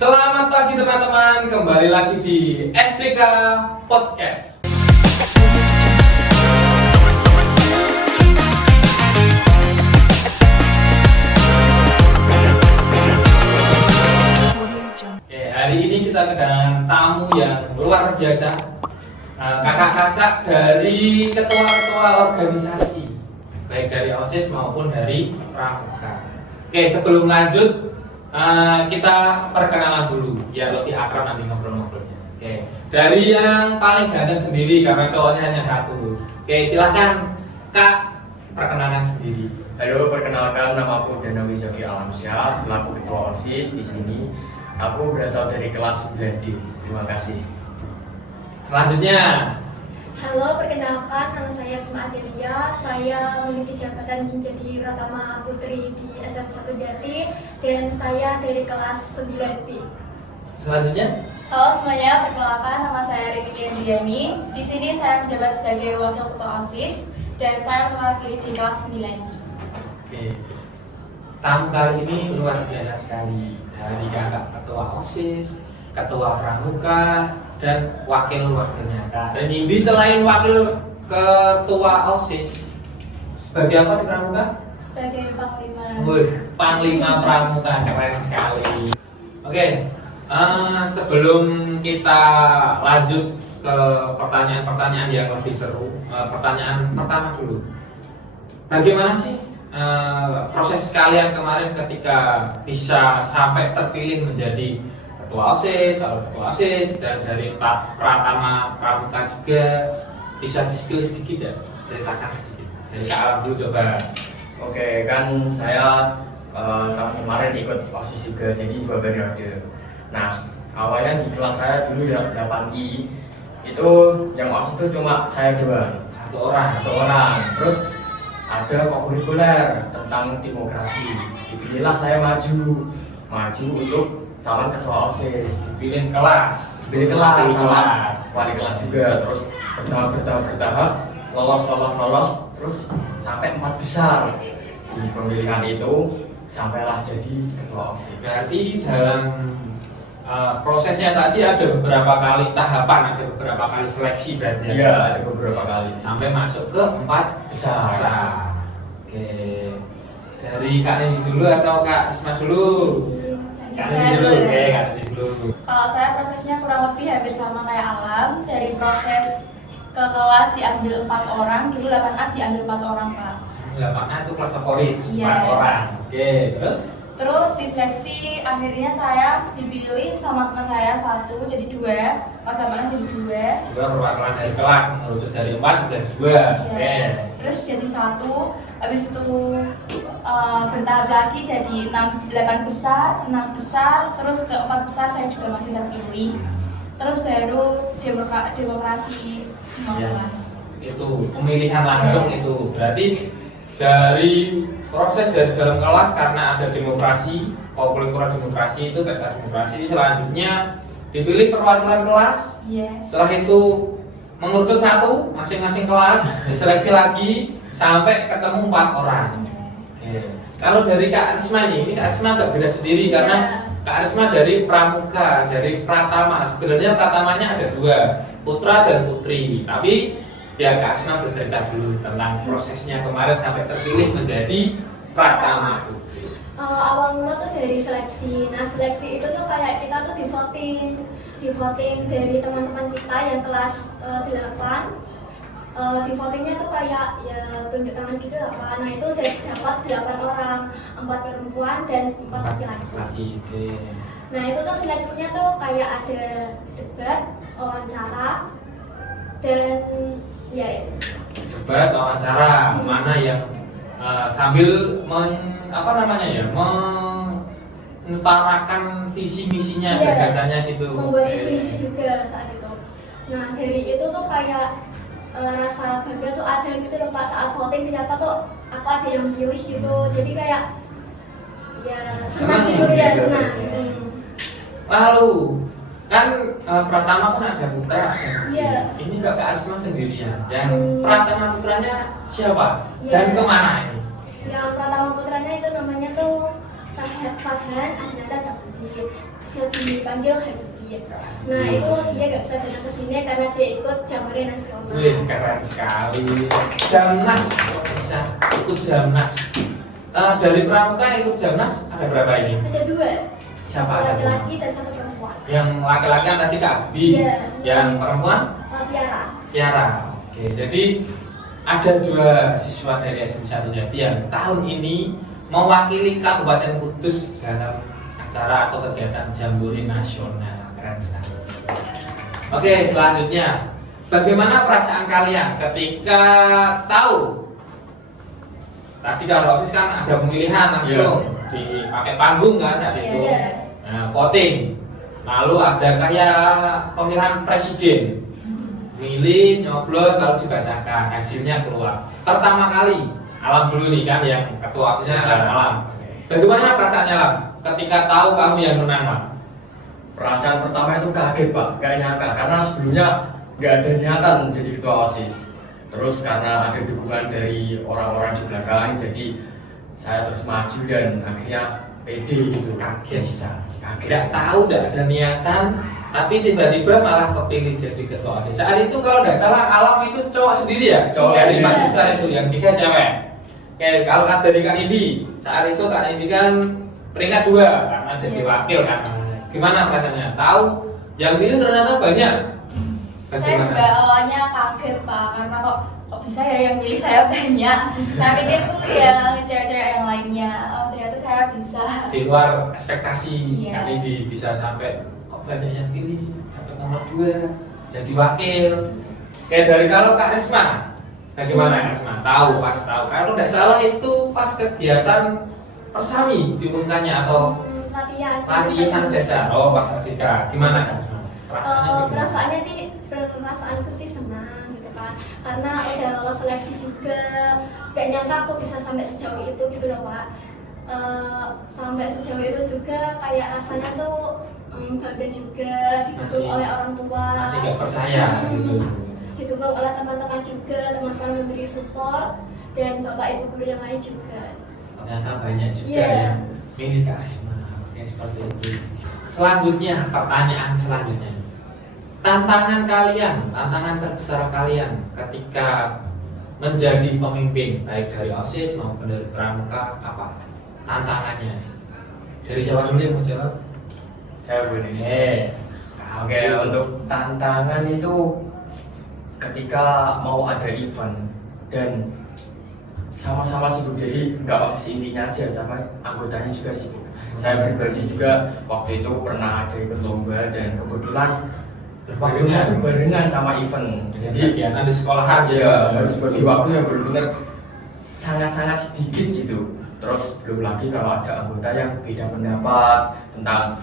Selamat pagi teman-teman, kembali lagi di SCK Podcast. Oke, hari ini kita kedatangan tamu yang luar biasa, kakak-kakak dari ketua-ketua organisasi, baik dari OSIS maupun dari Pramuka. Oke, sebelum lanjut, kita perkenalan dulu biar lebih akrab nanti ngobrol-ngobrolnya. Oke, dari yang paling ganteng sendiri karena cowoknya hanya satu. Oke, silahkan Kak, perkenalkan sendiri. Halo, perkenalkan nama aku Danawi Syafi Alamsyah, selaku ketua OSIS di sini. Aku berasal dari kelas 9D. Terima kasih. Selanjutnya, Halo, perkenalkan nama saya Risma Adelia. Saya memiliki jabatan menjadi Pratama Putri di SM1 Jati dan saya dari kelas 9B. selanjutnya, Halo semuanya, perkenalkan nama saya Riki Kendriani. Di sini saya menjabat sebagai wakil ketua OSIS dan saya mewakili di kelas 9. oke. Tamu kali ini luar biasa sekali, dari kakak ketua OSIS, ketua Pramuka, dan wakilnya Kak Renindi. Selain wakil ketua OSIS, sebagai apa di Pramuka? Sebagai Panglima. Panglima Pramuka, keren sekali. Oke, sebelum kita lanjut ke pertanyaan-pertanyaan yang lebih seru, pertanyaan pertama dulu. Bagaimana sih proses kalian kemarin ketika bisa sampai terpilih menjadi ketua OSIS, lalu ketua OSIS, dan dari Pratama Pramuka juga, bisa di-spill sedikit ya? Ceritakan sedikit. Dari Kak Alam dulu coba. Oke, kan saya tahun kemarin ikut OSIS juga, jadi 2 periode. Nah, awalnya di kelas saya dulu ya 8I, itu yang OSIS itu cuma saya doang, Satu orang. Terus ada kokurikuler tentang demokrasi. Dipilihlah saya maju untuk calon ketua OSIS. Pilih kelas. Pilih kelas sama wali kelas juga, terus bertahap lolos, terus sampai 4 besar di pemilihan itu, sampailah jadi ketua OSIS. Berarti dalam prosesnya tadi ada beberapa kali tahapan, ada beberapa kali seleksi berarti ya? Iya, ada beberapa kali Sampai masuk ke 4 besar. Oke, dari Kak Nindi dulu atau Kak Isma dulu? Kak Nindi dulu, oke, Kak Nindi dulu. Kalau saya prosesnya kurang lebih hampir sama kayak Alam. Dari proses ke kelas diambil 4 orang, dulu 8A diambil 4 orang Pak. 8A itu kelas favorit, Iya. 4 orang. Oke, terus? Terus di seleksi akhirnya saya dipilih sama teman saya 1 jadi 2, kelas 8A jadi 2. Juga perwakilan dari kelas, merujuk dari 4 menjadi 2. Oke. Iya. Terus jadi 1, habis itu bertahap lagi jadi 8 besar, 6 besar, terus ke 4 besar saya juga masih terpilih. Terus baru demokrasi semua Ya, kelas. itu pemilihan langsung itu berarti dari proses dari dalam kelas karena ada demokrasi, kurikuler demokrasi itu pesta demokrasi, selanjutnya dipilih perwakilan kelas. Iya. Setelah itu mengurucut 1 masing-masing kelas, diseleksi lagi sampai ketemu 4 orang. Iya. Oke. Kalau dari Kak Arisma ini Kak Arisma agak beda sendiri karena Kak Arisma dari Pramuka, dari Pratama. Sebenarnya Pratamanya ada 2, putra dan putri. Tapi biar Kak Arisma bercerita dulu tentang prosesnya kemarin sampai terpilih menjadi Pratama Putri. Awal mula tuh dari seleksi. Nah, seleksi itu tuh kayak kita tuh di voting dari teman-teman kita yang kelas 8. Di votingnya tuh kayak ya tunjuk tangan gitu lah Pak. Nah, itu dapat 8 orang, 4 perempuan dan 4 laki-laki. Oke. Nah, itu tuh seleksinya tuh kayak ada debat, wawancara, dan ya itu. Debat, wawancara, mana yang sambil mengutarakan visi misinya, Iya, gagasannya gitu. Membuat Oke. visi misi juga saat itu. Nah, dari itu tuh kayak rasa bangga tuh ada gitu loh Pak, saat voting ternyata tuh aku ada yang pilih gitu. Jadi kayak ya senang gitu ya, gitu. senang. Lalu kan Pratama kan ada putra. Iya. Ini Kak Arisma sendirian. Yang Pratama putranya siapa? Iya. Dan kemana ini? Yang pertama putranya itu namanya tuh Farhan Adinata Cabudi. dia dipanggil Habibie. Nah itu dia nggak bisa datang ke sini karena dia ikut Jamboree Nasional. Wih, keren sekali. Jamnas, kok bisa ikut Jamnas. Dari Pramuka yang ikut Jamnas ada berapa ini? Ada 2. Siapa ada? Laki-laki dan 1 perempuan. Yang laki-laki kan tadi Kak Abi, Iya. yang perempuan Tiara. Tiara. Oke, jadi ada 2 siswa dari SMP 1 Jati yang tahun ini mewakili Kabupaten Kudus dalam acara atau kegiatan Jamboree Nasional. Keren sekali. Oke, selanjutnya, bagaimana perasaan kalian ketika tahu? Tadi kalau OSIS kan ada pemilihan langsung dipakai panggung kan saat itu. Iya. Nah, voting. Lalu ada kayak pemilihan presiden. Milih, nyoblos, lalu dibacakan, hasilnya keluar. Pertama kali, Alam dulu nih kan yang ketua OSISnya kan Alam. Bagaimana perasaannya Alam ketika tahu kamu yang menang, Alam? Perasaan pertama itu kaget Pak, nggak nyangka karena sebelumnya nggak ada niatan jadi ketua OSIS. Terus karena ada dukungan dari orang-orang di belakang, jadi saya terus maju dan akhirnya pede gitu. Kaget. Bisa, kaget. Tidak tahu, tidak ada niatan, tapi tiba-tiba malah kepilih jadi ketua OSIS. Saat itu kalau nggak salah Alam itu cowok sendiri ya, Cowok dari sendiri. 4 besar itu, yang 3 cewek. Kayak kalau dari Kak Indi, saat itu Kak Indi kan peringkat 2 karena jadi wakil kan. Gimana perasaannya? Tahu yang pilih ternyata banyak. Saya juga awalnya kaget Pak, karena kok bisa ya yang milih saya banyak. Saya pikir tuh yang cewek-cewek yang lainnya, oh ternyata saya bisa. Di luar ekspektasi. Iya. Kak Indi bisa sampai kok banyak yang pilih, dapat nomor 2, jadi wakil. Kayak dari kalau Kak Risma, bagaimana Kak Risma? Tahu, pas tahu. Kalau nggak salah itu pas kegiatan Persami diumumkannya atau latihan dasar. Oh, Pak Adika, gimana Kak Risma? Perasaannya bagaimana? Perasaanku sih senang gitu kan, karena udah lolos seleksi juga. Gak nyangka aku bisa sampai sejauh itu gitu loh Pak. Sampai sejauh itu juga kayak rasanya tuh bangga juga, didukung Masih- oleh orang tua. Masih nggak percaya gitu. Didukung oleh teman-teman juga, teman-teman memberi support dan bapak ibu guru yang lain juga. Ternyata banyak juga Iya. yang milih Kak Risma. Oke, seperti itu. Selanjutnya, pertanyaan selanjutnya. Tantangan kalian, tantangan terbesar kalian ketika menjadi pemimpin baik dari OSIS maupun dari Pramuka apa? Tantangannya. Dari siapa dulu yang mau jawab? Saya boleh. Oke, untuk tantangan itu ketika mau ada event dan sama-sama sibuk, jadi nggak OSIS intinya aja, tapi anggotanya juga sibuk. Saya pribadi juga waktu itu pernah ada ikut lomba dan kebetulan waktunya itu barengan sama event. Jadi kegiatan di sekolahan ya harus bagi waktu yang benar-benar sangat-sangat sedikit gitu. Terus belum lagi kalau ada anggota yang beda pendapat tentang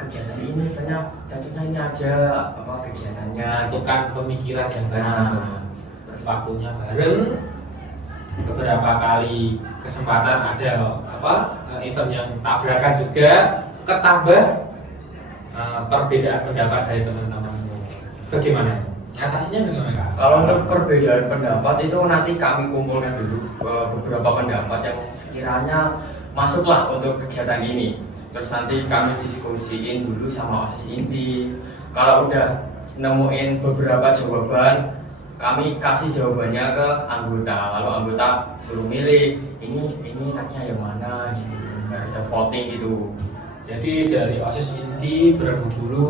kegiatan ini, eventnya cocoknya ini aja apa kegiatannya. menyatukan pemikiran yang banyak. Nah, Terus waktunya bareng, beberapa kali kesempatan ada event yang tabrakan juga, ketambah perbedaan pendapat dari teman-temanmu. Bagaimana? Atasinya bagaimana Kak? Kalau untuk perbedaan pendapat itu nanti kami kumpulkan dulu beberapa pendapat yang sekiranya masuklah untuk kegiatan ini. Terus nanti kami diskusiin dulu sama OSIS inti. Kalau udah nemuin beberapa jawaban, kami kasih jawabannya ke anggota. Lalu anggota suruh milih ini enaknya yang mana gitu. Nah, kita voting gitu. Jadi dari OSIS inti berembuk dulu,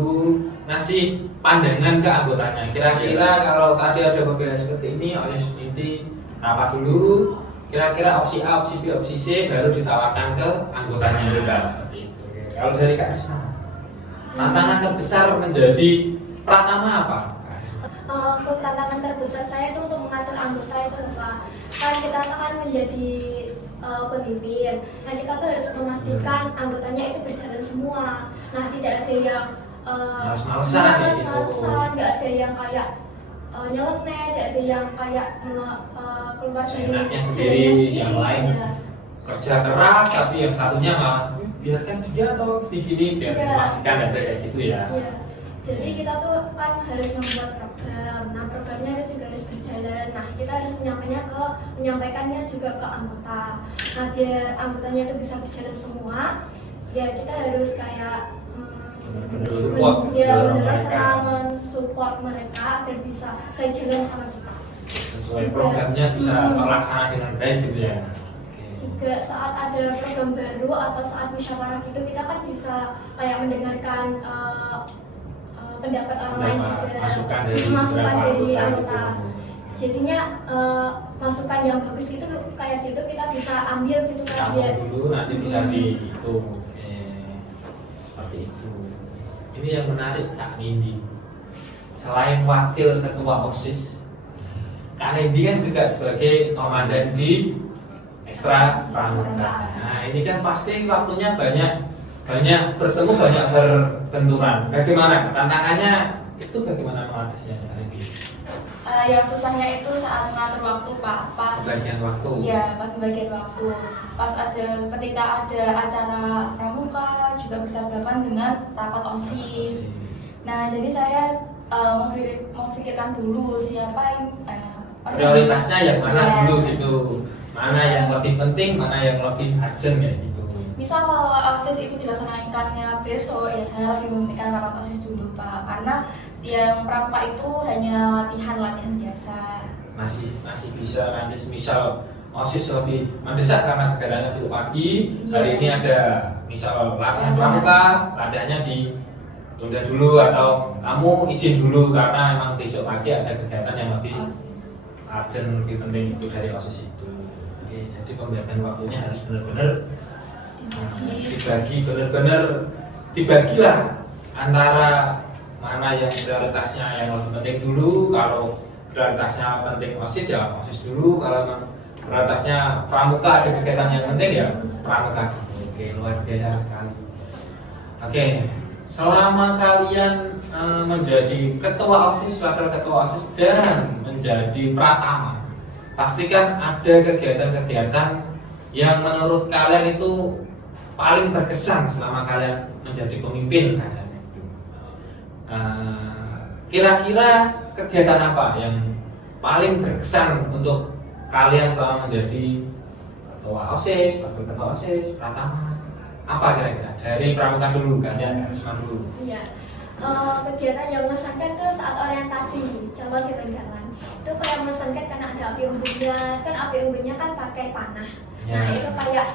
ngasih pandangan ke anggotanya. Kira-kira kalau tadi ada pemilihan seperti ini, OSIS inti rapat dulu. Kira-kira opsi A, opsi B, opsi C baru ditawarkan ke anggotanya. Seperti itu. Oke. Kalau dari Kak Risma, tantangan terbesar menjadi Pratama apa? Kak Risma? Untuk tantangan terbesar saya itu untuk mengatur anggota itu Pak. Kan kita akan menjadi pemimpin. Nah kita tuh harus memastikan anggotanya itu berjalan semua. Nah tidak ada yang Males-malesan ya, gitu. males-malesan, nggak ada yang kayak nyeleneh, nggak ada yang kayak keluar dari Seenaknya sendiri, jalannya yang lain ya. kerja keras tapi yang satunya malah biarkan dia atau begini biar Iya. memastikan ada kayak gitu ya. Iya. Jadi kita tuh kan harus membuat program. Nah programnya itu juga harus berjalan. Nah kita harus menyampaikannya juga ke anggota. Nah biar anggotanya itu bisa berjalan semua, ya kita harus kayak support ya dorong mendorong mereka sama mensupport mereka agar bisa sejalan sama kita. sesuai programnya bisa terlaksana dengan baik gitu ya. Juga saat ada program baru atau saat musyawarah gitu kita kan bisa kayak mendengarkan pendapat orang lain juga, masukan dari masukan beberapa dari anggota anggota. gitu. Jadinya masukan yang bagus gitu kayak gitu kita bisa ambil gitu kan Tahu biar dulu nanti bisa dihitung. Seperti itu. Ini yang menarik Kak Nindi. Selain wakil ketua OSIS, Kak Nindi kan juga sebagai komandan di ekstra pramuka. Nah ini kan pasti waktunya banyak bertemu, banyak berbenturan. Bagaimana tantangannya itu, bagaimana mengatasinya Kak Nindi? Yang susahnya itu saat mengatur waktu Pak, pas Bagian waktu. iya pas bagian waktu, pas ada ketika ada acara pramuka juga bertabrakan dengan rapat OSIS. Nah jadi saya memikirkan dulu siapa yang Prioritasnya yang mana Iya. dulu gitu, mana yang lebih penting, mana yang lebih urgent kayak gitu. Misal kalau OSIS itu dilaksanakannya besok, ya saya lebih memikirkan rapat OSIS dulu Pak, karena yang pramuka itu hanya latihan biasa. Masih bisa nanti misal OSIS lebih mendesak karena kegiatannya itu pagi, hari Iya. ini ada misal latihan pramuka, latihannya ditunda dulu atau kamu izin dulu karena memang besok pagi ada kegiatan yang lebih OSIS. urgent, lebih penting itu dari OSIS itu. Oke, jadi pembagian waktunya harus benar-benar dibagi, benar-benar dibagilah antara mana yang prioritasnya yang lebih penting dulu. Kalau prioritasnya penting OSIS ya OSIS dulu, kalau memang prioritasnya pramuka ada kegiatan yang penting ya pramuka. Oke, luar biasa sekali. Oke, selama kalian menjadi ketua OSIS, wakil ketua OSIS dan menjadi pratama, pastikan ada kegiatan-kegiatan yang menurut kalian itu paling berkesan selama kalian menjadi pemimpin rasanya itu. Kira-kira kegiatan apa yang paling berkesan untuk kalian selama menjadi ketua OSIS, wakil ketua OSIS, pratama? Apa kira-kira? Dari pramuka dulu kan ya, Risma dulu. Iya. Kegiatan yang mengesankan tuh saat orientasi, contoh di Bengawan. Itu kayak mengesankan karena ada api unggunnya, kan api unggunnya kan pakai panah. Ya. Nah itu kayak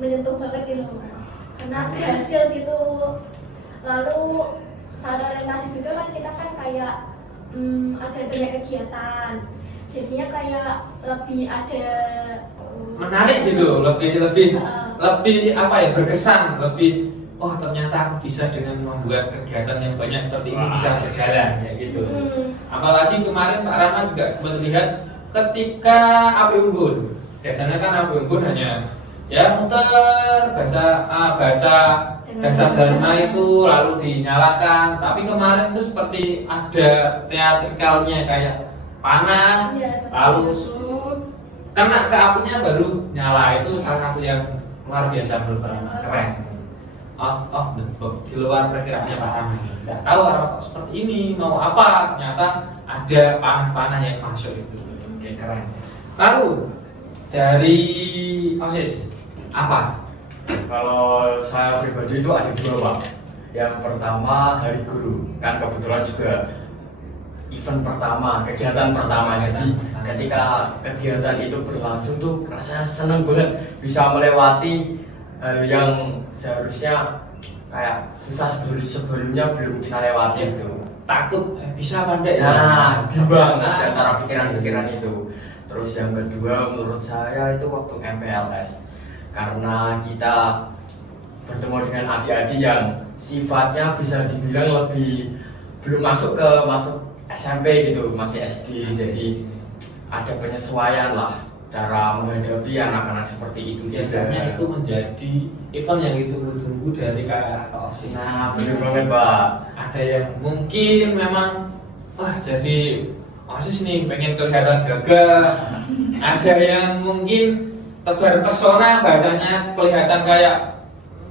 menyentuh banget gitu, karena berhasil gitu. Lalu saat orientasi juga kan kita kan kayak ada banyak kegiatan, jadinya kayak lebih ada Menarik gitu, lebih apa ya, berkesan, lebih oh ternyata aku bisa dengan membuat kegiatan yang banyak seperti ini bisa berjalan kayak gitu. Apalagi kemarin Pak Rama juga sempat lihat ketika api unggun. Biasanya kan api unggun hanya ya muter baca dasar dharma itu lalu dinyalakan. Tapi kemarin tuh seperti ada teatrikalnya kayak panah, Iya, lalu kena ke apinya baru nyala. Itu salah satu yang luar biasa menurut keren. Out of the box, di luar perkiraannya Pak Rama. Nggak tahu kok seperti ini mau apa, ternyata ada panah-panah yang masuk itu. Oke, keren. Lalu dari OSIS apa? Kalau saya pribadi itu ada dua Pak. Yang pertama Hari Guru, kan kebetulan juga event pertama, kegiatan pertama. Jadi ketika kegiatan itu berlangsung tuh rasanya seneng banget bisa melewati hal yang seharusnya kayak susah sebelumnya belum kita lewati itu. Takut bisa apa enggak ya? Nah, bimbang Nah. di antara pikiran-pikiran itu. Terus yang kedua menurut saya itu waktu MPLS, karena kita bertemu dengan adik-adik yang sifatnya bisa dibilang lebih belum masuk SMP gitu, masih SD. Jadi ada penyesuaian lah cara menghadapi anak-anak seperti itu. Biasanya itu menjadi event yang ditunggu-tunggu dari kakak OSIS. Nah, benar banget Pak. Ada yang mungkin memang wah jadi OSIS nih pengen kelihatan gagah. Ada yang mungkin tebar pesona, bahasanya kelihatan kayak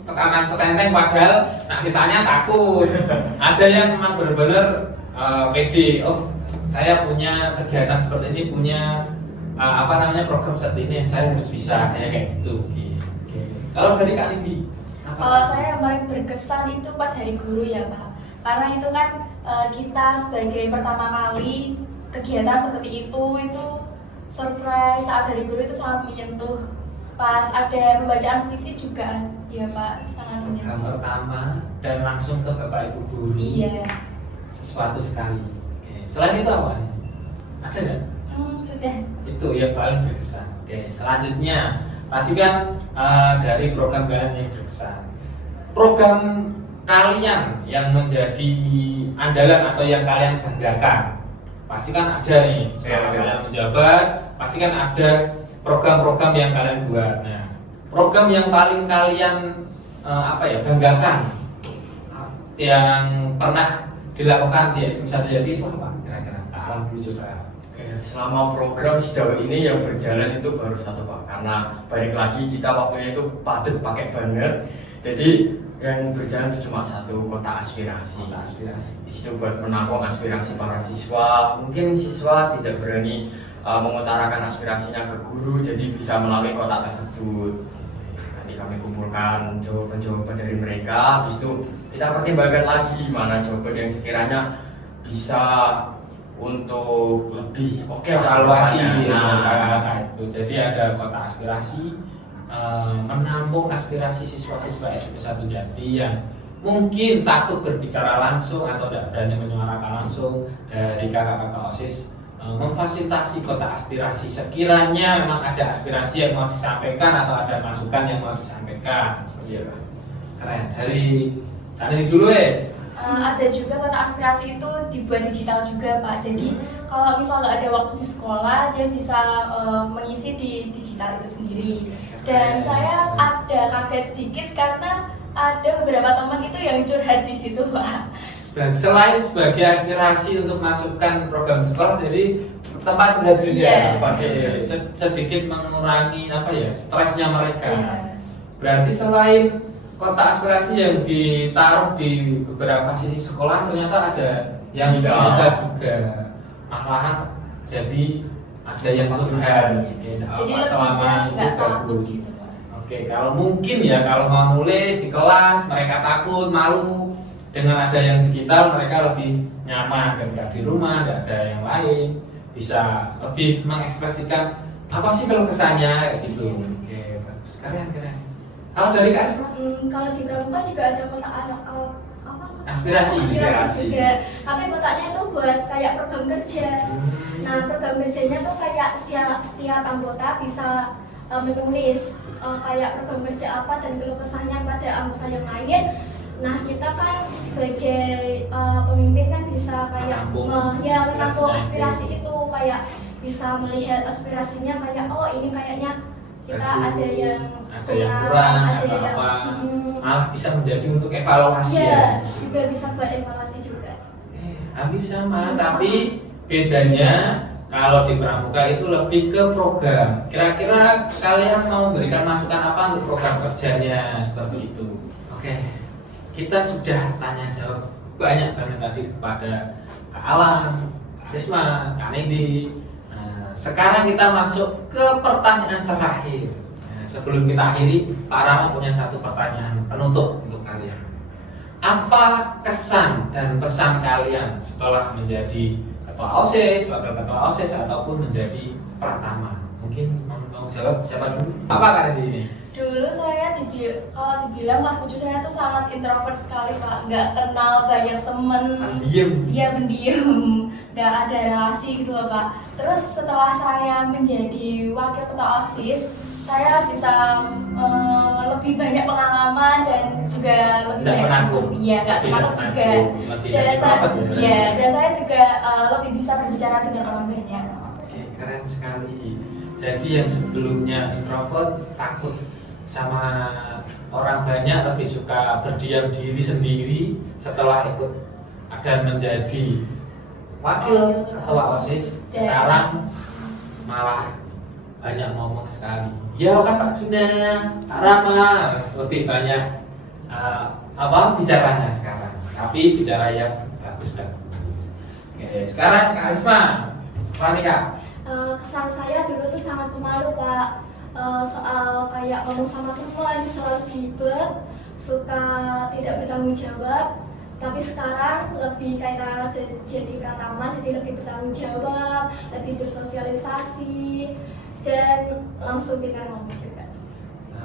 tekanan petenteng padahal nak ditanya takut. Ada yang memang benar-benar pede. Oh, saya punya kegiatan seperti ini, punya program seperti ini, saya harus bisa kayak gitu. Kalau dari Kak Nindi, Kalau saya yang paling berkesan itu pas hari guru ya Pak. Karena itu kan kita sebagai pertama kali kegiatan seperti itu surprise saat hari guru itu sangat menyentuh. Pas ada pembacaan puisi juga ya Pak, sangat Yang menyentuh. pertama dan langsung ke Bapak Ibu guru. Iya. Sesuatu sekali. Oke. Selain itu apa? Ada nggak? Sudah. Itu yang paling berkesan. Oke, selanjutnya tadi kan dari program kalian yang berkesan. Program kalian yang menjadi andalan atau yang kalian banggakan, pasti kan ada nih. Setelah kalian menjabat, pasti kan ada program-program yang kalian buat. Nah, program yang paling kalian banggakan, yang pernah dilakukan di SM1 Jati itu apa? Kira-kira Kak Alam dulu coba. Oke, selama program sejauh ini yang berjalan itu baru satu Pak, karena balik lagi kita waktunya itu padat pakai banget, jadi yang berjalan itu cuma satu, kotak aspirasi. Kotak aspirasi. Di situ buat menampung aspirasi para siswa. Mungkin siswa tidak berani mengutarakan aspirasinya ke guru, jadi bisa melalui kotak tersebut. Nanti kami kumpulkan jawaban-jawaban dari mereka, habis itu kita pertimbangkan lagi mana jawaban yang sekiranya bisa untuk lebih oke Evaluasi nah, itu. Jadi ada kotak aspirasi menampung aspirasi siswa-siswa SMP 1 Jati yang mungkin takut berbicara langsung atau tidak berani menyuarakan langsung. Dari kakak-kakak OSIS memfasilitasi kotak aspirasi sekiranya memang ada aspirasi yang mau disampaikan atau ada masukan yang mau disampaikan. Seperti itu. Keren. Dari ini dulu wes. Ada juga kotak aspirasi itu dibuat digital juga Pak. Jadi kalau misalnya ada waktu di sekolah dia bisa mengisi di digital itu sendiri. Dan saya ada kaget sedikit karena ada beberapa teman itu yang curhat di situ Pak. Selain sebagai aspirasi untuk masukkan program sekolah, jadi tempat curhat juga. Iya. Pakai sedikit mengurangi stresnya mereka. Iya. Berarti selain kotak aspirasi yang ditaruh di beberapa sisi sekolah, ternyata ada yang juga malahan jadi ada yang curhat. Jadi Selama lebih nggak itu takut bagus. gitu Pak. Oke, kalau mungkin ya kalau mau nulis di kelas mereka takut, malu. Dengan ada yang digital mereka lebih nyaman ketika di rumah, tidak ada yang lain, bisa lebih mengekspresikan apa sih kalau kesannya kayak gitu. Oke, bagus, keren. Kalau dari Kak Asma? Kalau di Pramuka juga ada kotak Aspirasi. juga. Tapi kotaknya itu buat kayak program kerja. Nah, program kerjanya tuh kayak setiap anggota bisa menulis kayak program kerja apa dan keluh kesahnya pada anggota yang lain. Nah, kita kan sebagai pemimpin kan bisa kayak menampung aspirasi itu, kayak bisa melihat aspirasinya kayak oh ini kayaknya kita ada yang kurang atau apa, malah bisa menjadi untuk evaluasi ya. Juga bisa buat evaluasi juga. Hampir sama, tapi bedanya kalau di Pramuka itu lebih ke program. Kira-kira kalian mau memberikan masukan apa untuk program kerjanya seperti itu? Oke, kita sudah tanya jawab banyak banget tadi kepada Kak Alam, Kak Risma, Kak Nedi. Sekarang kita masuk ke pertanyaan terakhir. Sebelum kita akhiri, Pak Rama punya satu pertanyaan penutup untuk kalian. Apa kesan dan pesan kalian setelah menjadi ketua OSIS, wakil ketua OSIS ataupun menjadi pratama? Mungkin mau jawab siapa dulu? Apa kalian ini? Dulu saya kalau dibilang kelas 7 saya tuh sangat introvert sekali Pak, nggak kenal banyak temen. Diem. Iya pendiam, nggak ada relasi gitu loh Pak. Terus setelah saya menjadi wakil ketua OSIS, saya bisa lebih banyak pengalaman dan juga lebih Tidak banyak penakut. Iya, nggak penakut juga. Dan saya juga lebih bisa berbicara dengan orang banyak. Oke, keren sekali. Jadi yang sebelumnya introvert, takut sama orang banyak, lebih suka berdiam diri sendiri, setelah ikut dan menjadi wakil ketua OSIS, sekarang malah banyak ngomong sekali. Ya kan Pak Suna, Pak Rama lebih banyak bicaranya sekarang, tapi bicara yang bagus. Oke, sekarang Kak Risma, Kak. Kesan saya dulu tuh sangat pemalu Pak, soal kayak ngomong sama teman selalu ribet, suka tidak bertanggung jawab. Tapi sekarang lebih karena jadi Pratama, jadi lebih bertanggung jawab, lebih bersosialisasi, dan langsung pintar ngomong juga.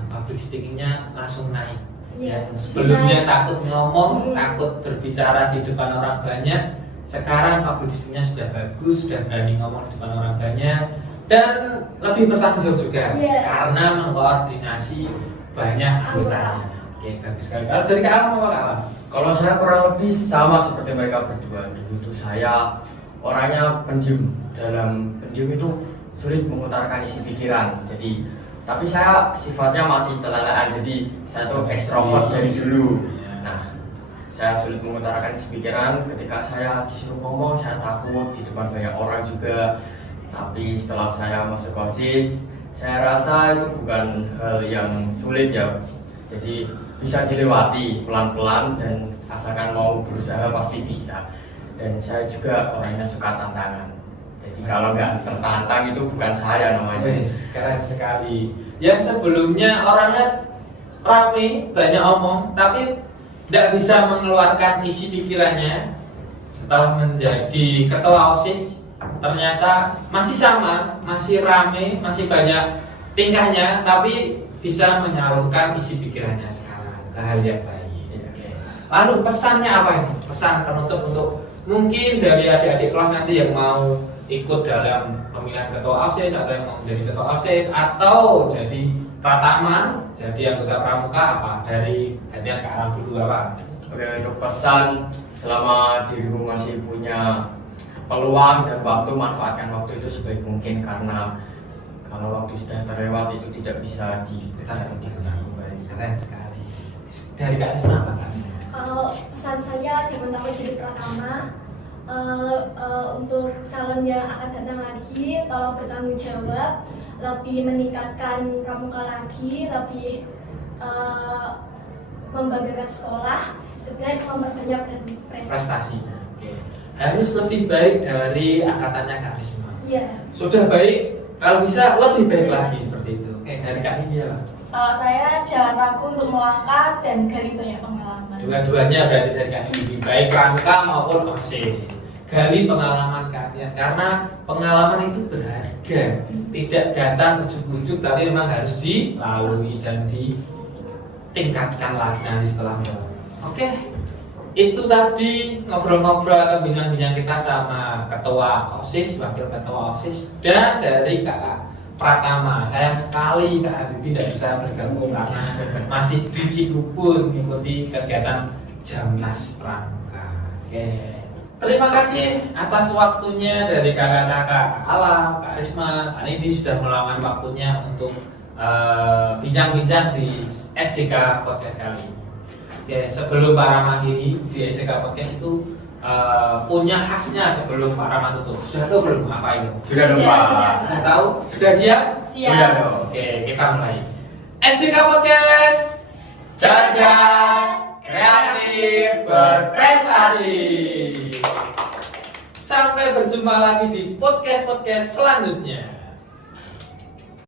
Public speakingnya langsung naik. Iya, Yang sebelumnya naik. takut ngomong, Mm. takut berbicara di depan orang banyak, sekarang public speakingnya sudah bagus, sudah berani ngomong di depan orang banyak, dan lebih bertanggung jawab juga Iya. karena mengkoordinasi banyak anggotanya. Oke, bagus sekali. Kalau dari Kak Alam apa Kak Alam? Kalau saya kurang lebih sama seperti mereka berdua. Dulu tuh saya orangnya pendiam. Dalam pendiam itu sulit mengutarakan isi pikiran. Jadi, tapi saya sifatnya masih celelaan. Jadi saya tuh ekstrovert dari dulu. Nah, saya sulit mengutarakan isi pikiran. Ketika saya disuruh ngomong, saya takut di depan banyak orang juga. Tapi setelah saya masuk OSIS, saya rasa itu bukan hal yang sulit ya. Jadi bisa dilewati pelan-pelan dan asalkan mau berusaha pasti bisa. Dan saya juga orangnya suka tantangan. Jadi kalau nggak tertantang itu bukan saya namanya. Wes, keren sekali. Yang sebelumnya orangnya rame, banyak omong, tapi tidak bisa mengeluarkan isi pikirannya. Setelah menjadi ketua OSIS, ternyata masih sama, masih rame, masih banyak tingkahnya, tapi bisa menyalurkan isi pikirannya sekarang ke hal yang baik. Oke. Lalu pesannya apa ini? Pesan penutup untuk mungkin dari adik-adik kelas nanti yang mau ikut dalam pemilihan ketua OSIS atau yang mau menjadi ketua OSIS atau jadi pratama, jadi anggota pramuka apa? Dari gantian Kak Alam dulu apa? Oke, untuk pesan selama dirimu masih punya peluang dan waktu, manfaatkan waktu itu sebaik mungkin karena kalau waktu sudah terlewat itu tidak bisa diputar kembali. Keren sekali. Dari Kak Risma apa Kak? Kalau pesan saya jangan takut jadi Pratama. Untuk calon yang akan datang lagi, tolong bertanggung jawab, lebih meningkatkan pramuka lagi, lebih membanggakan sekolah, dan memperbanyak Prestasi. Oke. Harus lebih baik dari angkatannya Kak Risma. Iya. Sudah baik, kalau bisa lebih baik lagi seperti itu. Oke, dari Kak India. Kalau saya jangan ragu untuk melangkah dan gali banyak pengalaman. Dua-duanya berarti dari Kak Indi, baik pramuka maupun OSIS. Gali pengalaman kalian karena pengalaman itu berharga. Tidak datang ujuk-ujuk, tapi memang harus dilalui dan ditingkatkan lagi nanti setelah melalui. Oke. Itu tadi ngobrol-ngobrol atau bincang-bincang kita sama ketua OSIS, wakil ketua OSIS, dan dari kakak Pratama. Sayang sekali Kak Habibie tidak bisa bergabung karena masih di Cibubur mengikuti kegiatan Jamnas Pramuka. Oke. Terima kasih atas waktunya dari kakak-kakak Alam, Kak Risma, Kak Nidi sudah meluangkan waktunya untuk bincang-bincang di SJK Podcast kali ini. Oke, sebelum Pak Rama akhiri di SJK Podcast itu punya khasnya sebelum Pak Rama tutup. Sudah tahu belum apa itu? Sudah dong Sudah, Pak. sudah. Sudah tahu? Sudah siap? Siap. Sudah dong. Oke, kita mulai. SJK Podcast, cerdas, kreatif, berprestasi. Sampai berjumpa lagi di podcast-podcast selanjutnya.